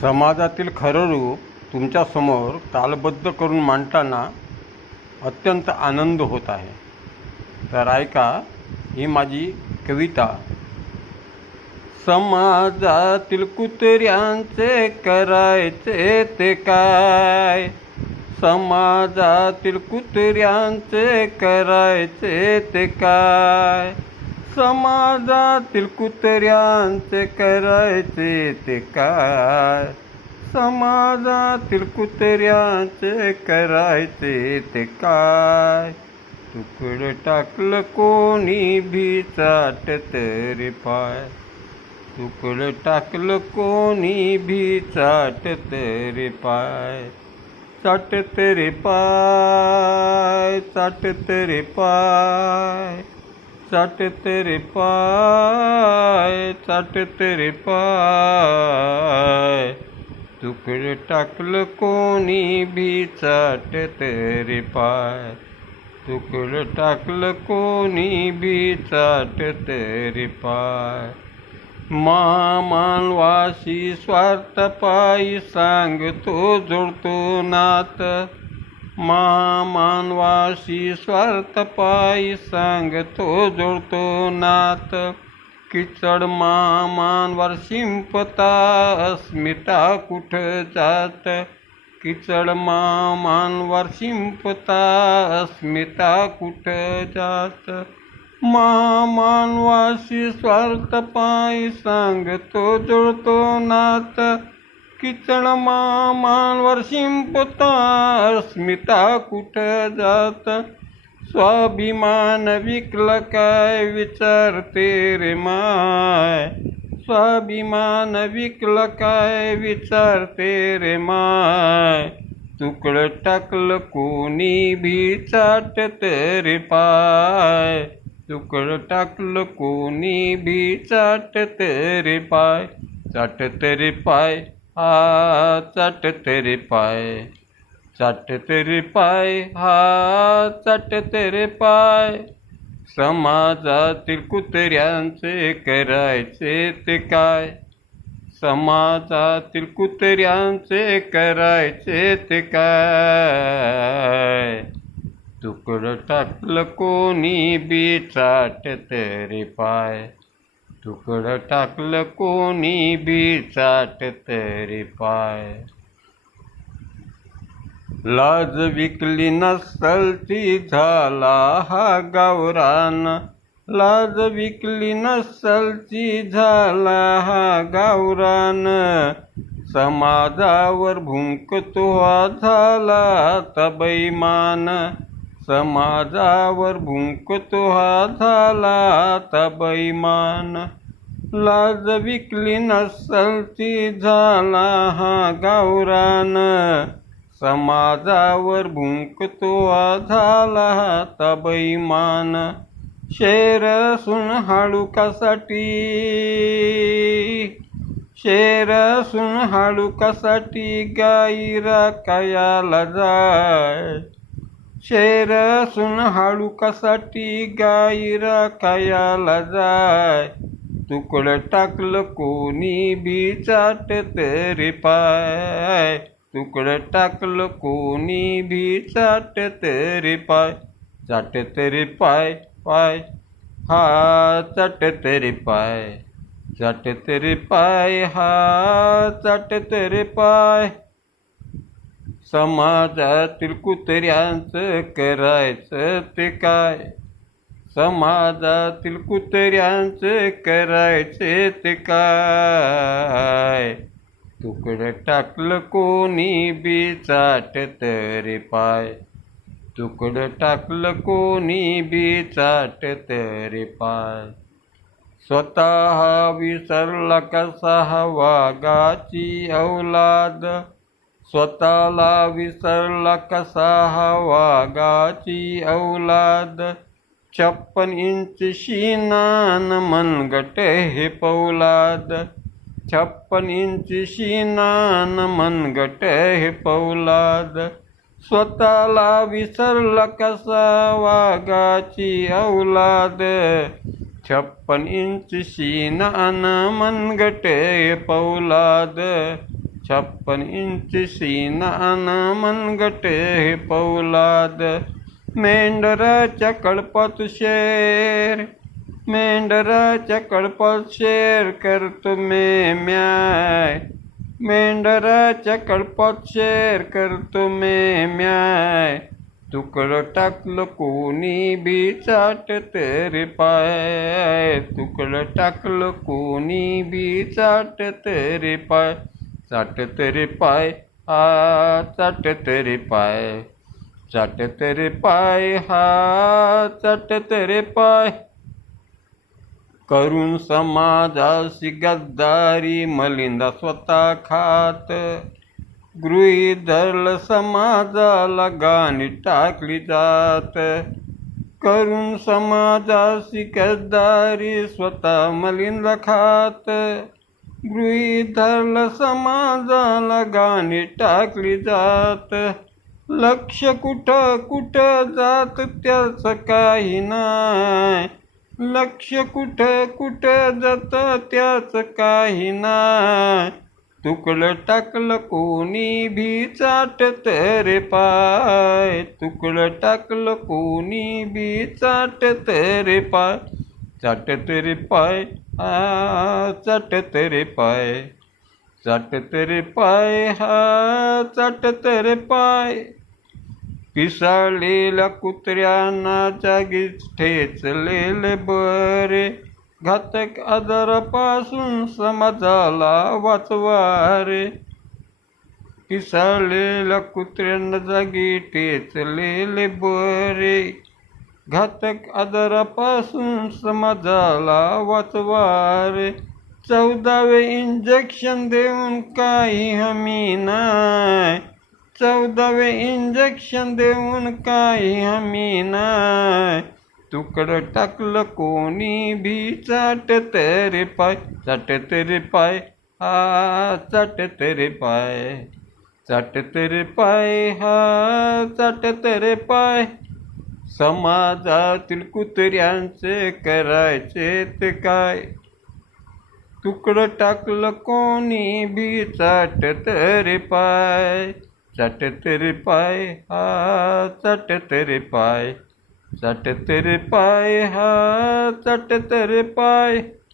समाजातील खरं रूप तुमच्यासमोर तालबद्ध करून मांडताना अत्यंत आनंद होत आहे. तर ऐका ही माझी कविता. समाजातील कुत्र्यांचे करायचे ते काय? समाजातील कुत्र्यांचे करायचे ते काय? समाजातील कुत्र्यांचे करायचे ते काय? समाजातील कुत्र्यांचे करायचे ते काय? तुकडं टाकलं कोणी भी चाटत रे पाय. तुकडं टाकलं कोणी भी चाटत रे पाय. चाटत रे पाय, चाटत रे पाय, चाटत रे पाय, चाटत रे पाय. तुकडं टाकलं कोणी भी चाटत रे पाय. तुकडं टाकलं कोणी भी चाटत रे पाय. मानवाशी स्वार्थ पायी सांगतो जोडतो नात. मानवाशी स्वार्थ पायी सांगतो जोडतो नात. किचड मामांवर शिंपता अस्मिता कुठं जात. किचड मामांवर शिंपता अस्मिता कुठं जात. मानवाशी स्वार्थ पायी सांगतो जोडतो नात. किचड मामांवर शिंपता अस्मिता कुठं जात. स्वाभिमान विकला काय विचारते रे माय. स्वाभिमान विकला काय विचारते रे माय. तुकडं टाकलं कोणी भी चाटत रे पाय. तुकडं टाकलं कोणी भी चाटत रे पाय. चाटत रे पाय, हा चाटत रे पाय. चाटत रे पाय, हा चाटत रे पाय. समाजातील कुत्र्यांचे करायचे ते काय? समाजातील कुत्र्यांचे करायचे ते काय? तुकडं टाकलं कोणी बी चाटत रे पाय. तुकडं टाकलं कोणी बी चाटत रे पाय. लाज विकली नसलती झाला हा गावरान. लाज विकली नसलती झाला हा गावरान. समाजावर भुंकतो हा झाला आता बैमान. समाजावर भुंकतो हा झाला आता बैमान. लाज विकली नसलती झाला हा गावरान. समाजावर भुंकतो हा झाला आता बैमान. शेर सुन हाडुकासाठी, शेर सुन हाडुकासाठी गाईरा कायाला जाय. शेर सुन हाडुकासाठी गाईरा कायाला जाय. तुकडं टाकलं कोणी भी चाटत रे पाय. तुकडं टाकलं कोणी भी चाटत रे पाय. चाटत रे पाय, पाय, हा चाटत रे पाय. चाटत रे पाय, हा चाटत रे पाय. समाजातील कुत्र्यांचं करायचं ते काय? समाजातील कुत्र्यांचे करायचे ते काय? तुकडं टाकलं कोणी बी चाटत रे पाय. तुकडं टाकलं कोणी बी चाटत रे पाय. स्वतः विसरला कसा वाघाची औलाद. स्वतःला विसरला कसा वाघाची औलाद. 56 इंच शीनान मनगट हे पौलाद. 56 इंच शीनान मनगट हे पौलाद. स्वतःला विसरला कसा वाघाची औलाद. 56 इंच शीनान मनगट हे पौलाद. 56 इंच सीना अन मनगट हे पौलाद. मेंढराच्या कळपात शेर, मेंढराच्या कळपात शेर करतो म्याय. मेंढराच्या कळपात शेर करतो म्याय. तुकडं टाकलं कोणी बी चाटत रे पाय. तुकडं टाकलं कोणी बी चाटत रे पाय. चाटत रे पाय, हा चाटत रे पाय. चाटत रे पाय, हा चाटत रे पाय. करून समाजाशी गद्दारी मलिंदा स्वतः खात. गृहीत धरलं समाजाला गाणी टाकली जात. करून समाजाशी गद्दारी स्वतः मलिंदा खात. गृहीत धरलं समाजाला गाणी टाकली जात. लक्ष कुठं कुठं जात त्याचं काही नाय. लक्ष कुठं कुठं जात त्याचं काही नाय. तुकडं टाकलं कोणी भी चाटत रे पाय. तुकडं टाकलं कोणी भी चाटत रे पाय. चाटत रे पाय, हा चाटत रे पाय. चाटत रे पाय, हा चाटत रे पाय. पिसाळलेल्या कुत्र्यांना जागीच ठेचलेले बरे. घातक आजारापासून समाजाला वाचवा रे. पिसाळलेल्या कुत्र्यांना जागी ठेचलेले बरे. घातक आजारापासून समाजाला वाचवा रे. 14वे इंजेक्शन देऊन काही हमी नाय. 14वे इंजेक्शन देऊन काही हमी नाय. तुकडं टाकलं कोणी भी चाटत रे पाय. चाटत रे पाय, हा चाटत रे पाय. चाटत रे पाय, हा चाटत रे पाय. समाजातील कुत्र्यांचे करायचे ते काय. तुकडं टाकलं कोणी भी चाटत रे पाय. चाटत रे पाय, हा चाटत रे पाय. चाटत रे पाय, हा चाटत रे पाय.